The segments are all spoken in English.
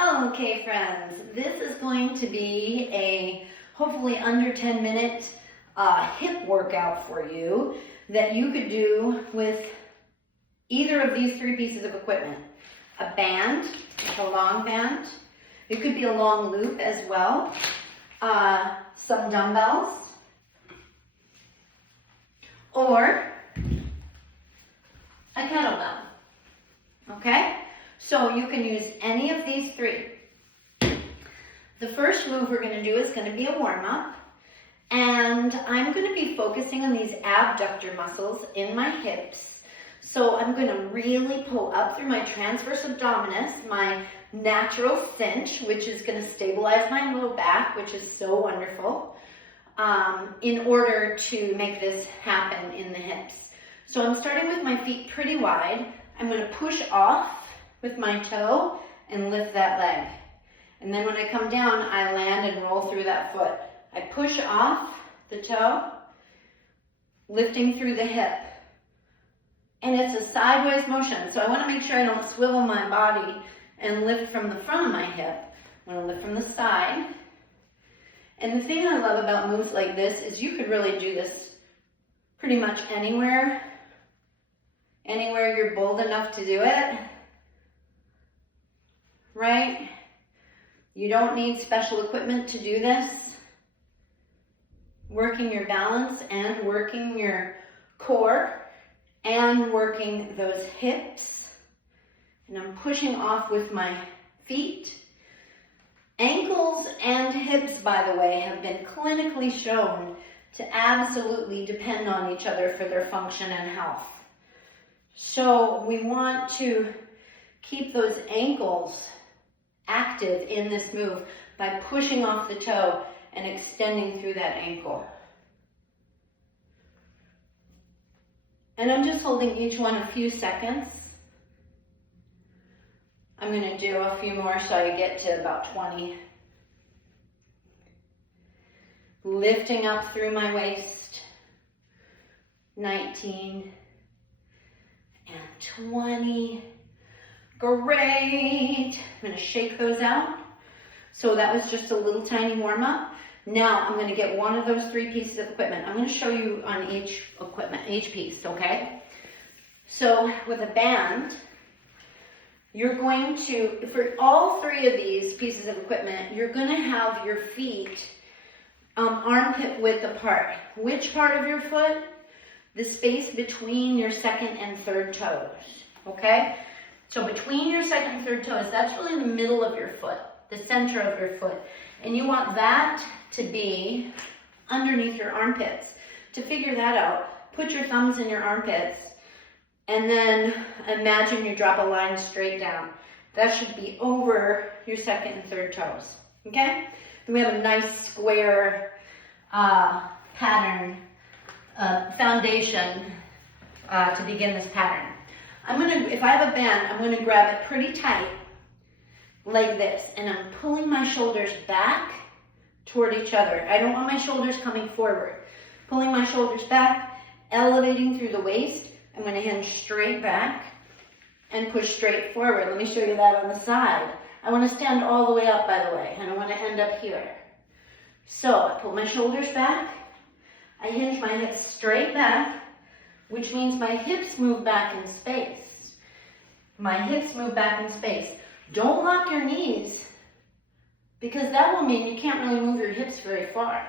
Okay, friends, this is going to be a hopefully under 10-minute hip workout for you that you could do with either of these three pieces of equipment. A band, like a long band. It could be a long loop as well. Some dumbbells. Or a kettlebell. Okay? So you can use any of these three. The first move we're going to do is going to be a warm-up. And I'm going to be focusing on these abductor muscles in my hips. So I'm going to really pull up through my transverse abdominis, my natural cinch, which is going to stabilize my low back, which is so wonderful, in order to make this happen in the hips. So I'm starting with my feet pretty wide. I'm going to push off with my toe and lift that leg. And then when I come down, I land and roll through that foot. I push off the toe, lifting through the hip. And it's a sideways motion, so I want to make sure I don't swivel my body and lift from the front of my hip. I want to lift from the side. And the thing I love about moves like this is you could really do this pretty much anywhere you're bold enough to do it. Right? You don't need special equipment to do this. Working your balance and working your core and working those hips. And I'm pushing off with my feet. Ankles and hips, by the way, have been clinically shown to absolutely depend on each other for their function and health. So we want to keep those ankles active in this move by pushing off the toe and extending through that ankle. And I'm just holding each one a few seconds. I'm going to do a few more so I get to about 20. Lifting up through my waist. 19 and 20. Great. I'm going to shake those out. So that was just a little tiny warm-up. Now I'm going to get one of those three pieces of equipment. I'm going to show you on each piece, okay? So with a band, you're going to, for all three of these pieces of equipment, you're going to have your feet armpit width apart. Which part of your foot? The space between your second and third toes, okay? So between your second and third toes, that's really the middle of your foot, the center of your foot. And you want that to be underneath your armpits. To figure that out, put your thumbs in your armpits and then imagine you drop a line straight down. That should be over your second and third toes, okay? Then we have a nice square pattern, foundation to begin this pattern. If I have a band, I'm gonna grab it pretty tight, like this, and I'm pulling my shoulders back toward each other. I don't want my shoulders coming forward. Pulling my shoulders back, elevating through the waist. I'm gonna hinge straight back and push straight forward. Let me show you that on the side. I wanna stand all the way up, by the way, and I wanna end up here. So I pull my shoulders back, I hinge my hips straight back, which means my hips move back in space. My hips move back in space. Don't lock your knees, because that will mean you can't really move your hips very far.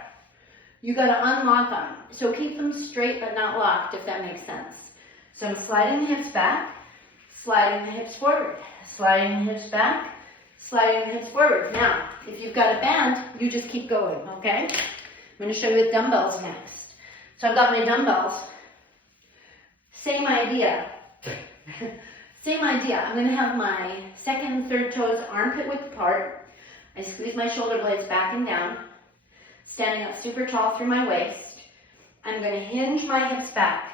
You gotta unlock them. So keep them straight but not locked, if that makes sense. So I'm sliding the hips back, sliding the hips forward, sliding the hips back, sliding the hips forward. Now, if you've got a band, you just keep going, okay? I'm gonna show you with dumbbells next. So I've got my dumbbells. Same idea. Same idea. I'm going to have my second and third toes armpit width apart. I squeeze my shoulder blades back and down, standing up super tall through my waist. I'm going to hinge my hips back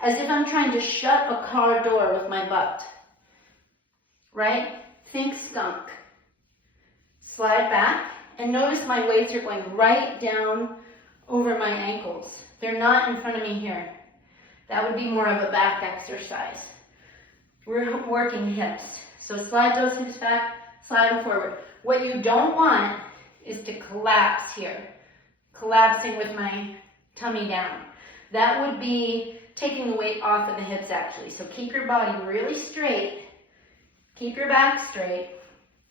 as if I'm trying to shut a car door with my butt. Right? Think skunk. Slide back and notice my weights are going right down over my ankles. They're not in front of me here. That would be more of a back exercise. We're working hips. So slide those hips back, slide them forward. What you don't want is to collapse here, collapsing with my tummy down. That would be taking the weight off of the hips actually. So keep your body really straight, keep your back straight.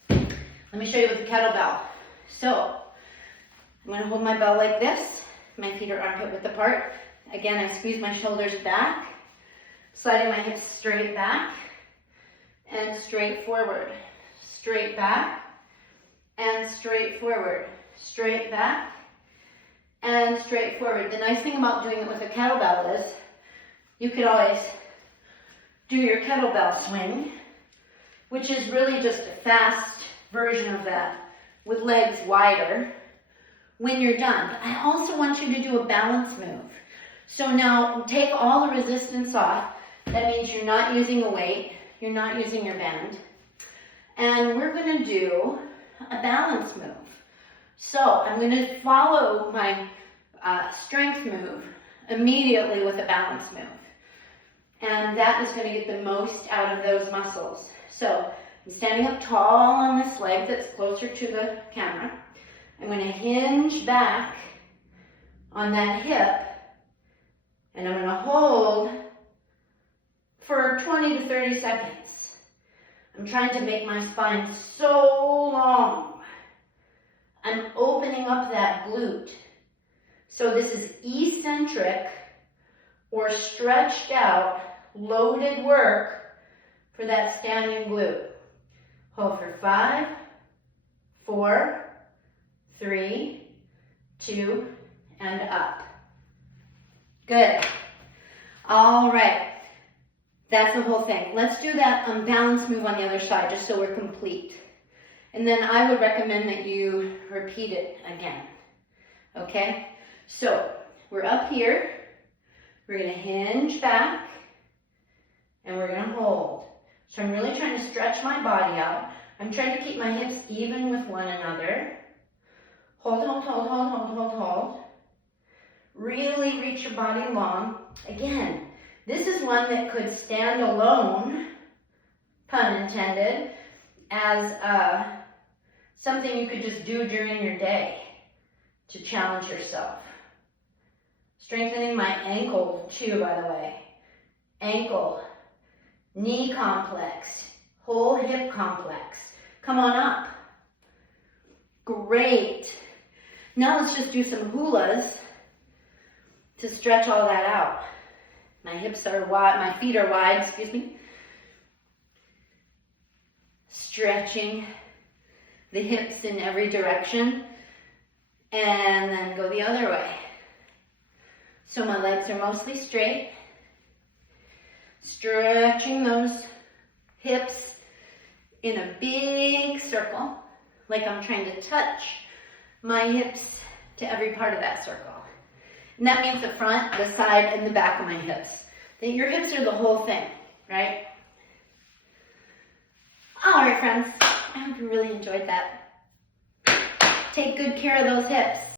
Let me show you with the kettlebell. So I'm going to hold my bell like this. My feet are armpit width apart. Again, I squeeze my shoulders back, sliding my hips straight back and straight forward. Straight back and straight forward. Straight back and straight forward. The nice thing about doing it with a kettlebell is you could always do your kettlebell swing, which is really just a fast version of that with legs wider when you're done. But I also want you to do a balance move. So now take all the resistance off. That means you're not using a weight, you're not using your band. And we're going to do a balance move. So I'm going to follow my strength move immediately with a balance move. And that is going to get the most out of those muscles. So I'm standing up tall on this leg that's closer to the camera. I'm going to hinge back on that hip, and I'm going to hold for 20 to 30 seconds. I'm trying to make my spine so long. I'm opening up that glute. So this is eccentric or stretched out, loaded work for that standing glute. Hold for 5, 4, 3, 2, and up. Good. All right. That's the whole thing. Let's do that balance move on the other side just so we're complete. And then I would recommend that you repeat it again. Okay? So we're up here. We're going to hinge back and we're going to hold. So I'm really trying to stretch my body out. I'm trying to keep my hips even with one another. Hold, hold, hold, hold, hold, hold, hold. Really reach your body long. Again, this is one that could stand alone, pun intended, as something you could just do during your day to challenge yourself. Strengthening my ankle too, by the way. Ankle, knee complex, whole hip complex. Come on up. Great. Now let's just do some hulas to stretch all that out. My hips are wide, my feet are wide, excuse me. Stretching the hips in every direction. And then go the other way. So my legs are mostly straight. Stretching those hips in a big circle, like I'm trying to touch my hips to every part of that circle. And that means the front, the side, and the back of my hips. That your hips are the whole thing, right? All right, friends. I hope you really enjoyed that. Take good care of those hips.